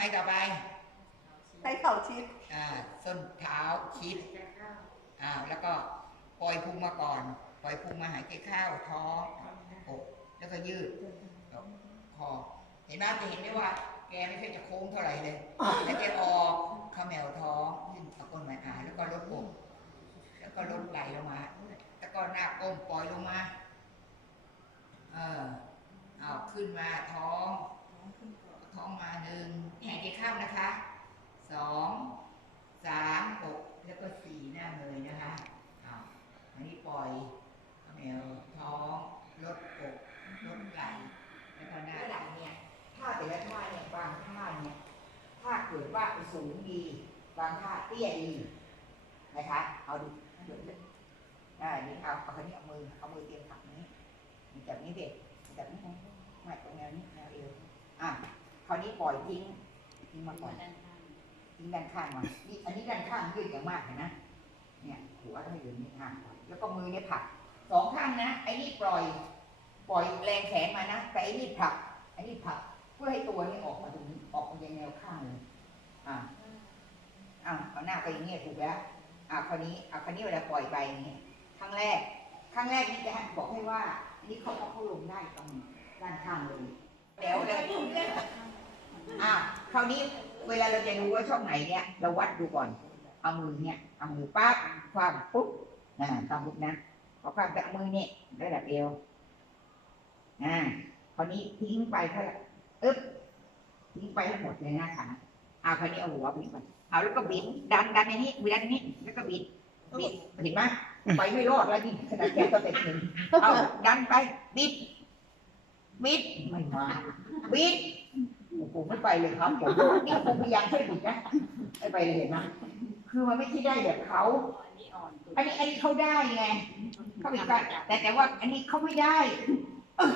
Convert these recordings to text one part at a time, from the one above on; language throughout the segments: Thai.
ไงต่อไปให้เข่าชิด อ่า ส้นเท้าชิด อ่า แล้วก็ปล่อยพุงมาก่อน ปล่อยพุงมาหายใจเข้าท้องอกแล้วก็ยืดคอ เห็นไหมจะเห็นได้ว่า แกไม่ใช่จะโค้งเท่าไหร่เลยแล้วแกออกเขมวท้องขึ้นเอาก้นมาอ่าแล้วก็ลดอกแล้วก็ลดไหลลงมาแล้วก็หน้าก้มปล่อยลงมา เออเอาขึ้นมาท้อง ท้องมาหนึ่งหายใจเข้านะคะสองสามหกแล้วก็สี่หน้าเงยนะคะเอาอันนี้ปล่อยแมวท้องลดอกลดไหล่แล้วก็หน้าหลังเนี่ยท่าแต่ละท่าเนี่ยบางท่าเนี่ยถ้าเกิ ดว่าสูงดี บางท่าเตี้ยดีนะคะ เอาดูอ่านี่เอาเอาคนนี้เอามือ เอามือเตรียมถักนี้จับนี้เด็กจับนี้ไม่ตรงแนวนี้แนวเอวอะคราวนี้ปล่อยทิ้งทิ้งมาก่อนทิ้งด้านข้างมานี่อันนี้ด้านข้างยืดอย่างมากเห็นะเนี่ยหัวต้องอยู่นี่ห่างแล้วก็มือเนี่ยผักสองข้างนะไอ้นี่ปล่อย ปล่อยแรงแขนมานะแต่ไอ้นี่ผักไอ้นี่ผัก เพื่อให้ตัวนี่ออกมาตรงนี้ออกมายังแนวข้างเลย อ่าอ่าเอาหน้าไปอย่างนี้ถูกแล้วอ่าคราวนี้อ่าคราวนี้เวลาปล่อยไปอย่างนี้ครั้งแรกครั้งแรกนี่จะให้บอกให้ว่าอันนี้เขาเอาเขาลงได้ตรงด้านข้างเลยเดี๋ยวเลยอะคราวนี้เวลาเราจะรู้ว่าช่องไหนเนี่ยเราวัดดูก่อน เอามือเนี่ยเอามือปั๊บคว้างปุ๊บนะตามปุ๊บนะพอคว้างแต่เอามือเนี่ยระดับเอวอ่าคราวนี้ทิ้งไปเท่าไหร่อึ๊บทิ้งไปทั้งหมดเลยนะขาอ่าคราวนี้เอาหัวบิดไปเอาแล้วก็บิดดันดันในนี้ดันในนี้ แล้วก็บิดบิดเห็นไหมไปไม่รอดแล้วนี่ขนาดแกก็เต็มหนึ่งเอาดันไปบิดบิดไม่มาบิดผมไม่ไปเลยครับผมนี่ผมพยายามช่วยบิดนะไม่ไปเลยเห็นไหมคือมันไม่ใช่ได้แบบเขาอันนี้อันนี้เขาได้ไงเขาบิดไปแต่แต่ว่า อันนี้เขาไม่ได้เออ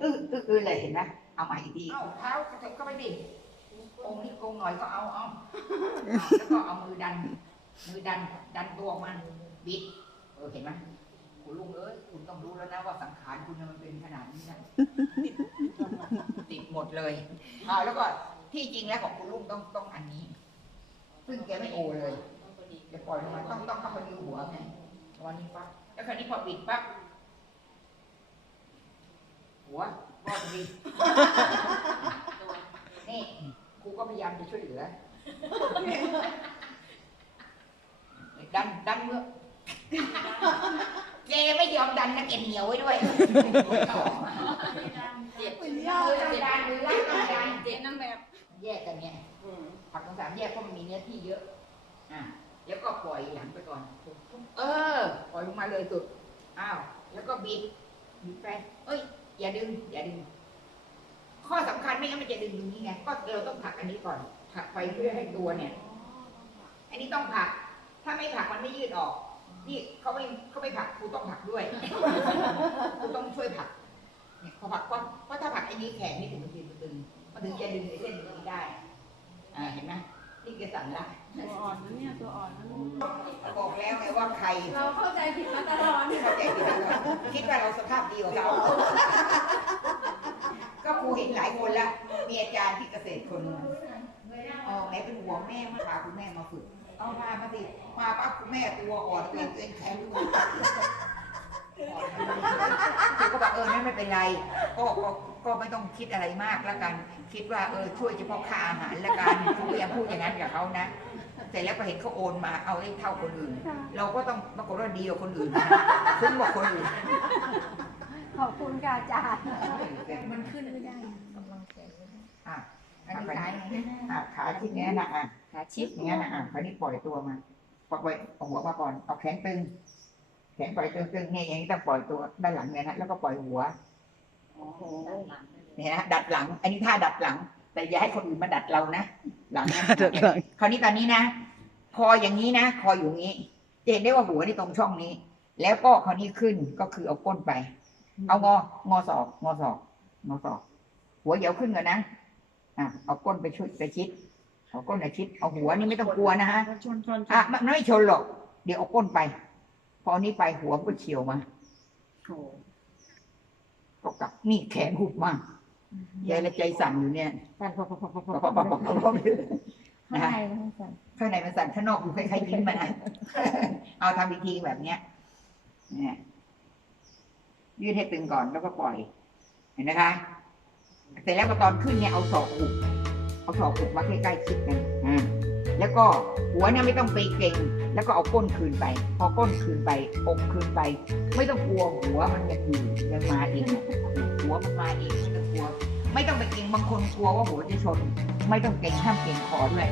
เออเออเออเลยเห็นไหมเอาใหม่อีกทีเอาเท้ากระเถิบเข้าไปดิ องนี้โกงหน่อยก็เอาเอาแล้วก็เอามือดัน มือดัน ดันตัวมันบิดเออเห็นไหมคุณลุงเอ้ยคุณต้องรู้แล้วนะว่าสังขารคุณมันเป็นขนาดนี้นะติดหมดเลยอ่าแล้วก็ที่จริงแล้วของคุณลุงต้องต้องอันนี้ ซึ่งแกไม่โอเลยแกปล่อยลงมาต้องต้องเข้าไปดูหัวไงวันนี้ปั๊บแล้วคราวนี้พอบิดปั๊บหัวรอดที่ ก็พยายามจะช่วยเหลือดันดันเมื่อแกไม่ยอมดันนะแกเหนียวไว้ด้วยเจ็บเหมือนมืยาอต้องดันมือล่างต้องดันเจ็บนั่งแบบแยกกันเนี่ยผักทั้งสามแยกเพราะมันมีเนื้อที่เยอะ อะแล้วก็ปล่อยหลังไปก่อน เออ ปล่อยลงมาเลยสุด อ้าว แล้วก็บิดบิดไปเอ้ย อย่าดึง อย่าดึง ข้อสำคัญไม่งั้นมันจะดึงตรงนี้ไงก็เราต้องผลักอันนี้ก่อนผลักไปเพื่อให้ตัวเนี่ย อันนี้ต้องผลัก ถ้าไม่ผลักมันไม่ยืดออก นี่เขาไม่เขาไม่ผลักครูต้องผลักด้วยครูต้องช่วยผลักเนี่ยพอผลักเพราะเพราะถ้าผลักไอ้นี้แขนนี่ถึงมันจะตึงมันถึงจะดึงไอ้เส้นตรงนี้ได้ อ่าเห็นไหมนี่แกสั่นละตัวอ่อนนะเนี่ยตัวอ่อนนะบอกแล้วไงว่าใคร เราเข้าใจผิดมาตลอดเข้าใจผิดแล้วคิดว่าเราสภาพดีกว่าเขา ก็ครูเห็นหลายคนละมีอาจารย์ที่เกษตรคนหนึงอ๋อแม่เป็นห่วงแม่มาพาคุณแม่มาฝึกเอเอามามาสิมาปั๊บคุณแม่ตัวอ่อนเกินเองแข็งตัวเขาก็บอกเออนั่นไม่เป็นไรก็ก็ก็ไม่ต้องคิดอะไรมากแล้วกัน คิดว่าเออช่วยเฉพาะค่าอาหารแล้วกันคุณก็ยังพูดอย่างนั้นกับเขานะแต่แล้วพอเห็นเขาโอนมาเอาเลขเท่าคนอื่น เราก็ต้องปรากฏว่าดีกว่าคนอื่นนะคุ้มกว่าคนอื่นขอบคุณค่ะอาจารย์มันขึ้น ไม่ได้กำลังแขนไม่ได้อะอันนี้ขาอะขาที่เนี้ยนะอะขาชิดอย่างนี้ยนะอะคราวนี้ปล่อยตัวมาปล่อยเอาหัวมาก่อนเอาแขนตึง แขนปล่อยตึงตึงเนี่ยอย่างนี้ต้องปล่อยตัวด้านหลังเนี่ยนะแล้วก็ปล่อยหัวเนี่ยนะดัดหลัง อันนี้ท่าดัดหลัง แต่อย่าให้คนอื่นมาดัดเรานะหลังนะคราวนี้ตอนนี้นะคออย่างนี้นะคออยู่อย่างนี้จะเห็นได้ว่าหัวนี่ตรงช่องนี้ แล้วก็คราวนี้ขึ้นก็คือเอาก้นไป เอางองอศอกงอศอก งอศอกหัวเหยียวขึ้นก่อนนะอะเอาก้นไปชุดไปชิดเอาก้นไปชิดเอาหัวนี่ไม่ต้องกลัวนะฮะชนชนชอะนมันไม่ชนหรอก เดี๋ยวเอาก้นไป พออันนี้ไปหัวมันก็เฉียวมาโอ้ก็กลับนี่แขนหุบมากใจละใจสั่นอยู่เนี่ยสั่นพอพอพอพอพอปะปะปะปะปะข้างในมันสั่นข้างในมันสั่นข้างนอกอยู่คล้ายๆยิ้มมานะเอาทำอีกทีแบบเนี้ยเนี่ยยืดให้ตึงก่อนแล้วก็ปล่อย เห็นนะคะ เสร็จแล้วก็ตอนขึ้นเนี่ยเอาศอกหุบเอาศอกหุบมาใกล้ๆชิดกันอ่าแล้วก็หัวเนี่ยไม่ต้องไปเก่ง แล้วก็เอาก้นคืนไป พอก้นคืนไปอกคืนไป ไม่ต้องกลัวหัวมันยังอยู่ยังมาเอง หัวมันมาเองไม่ต้องกลัว ไม่ต้องไปเก่งบางคนกลัวว่าหัวจะชน ไม่ต้องเก่งห้ามเก่งคอด้วย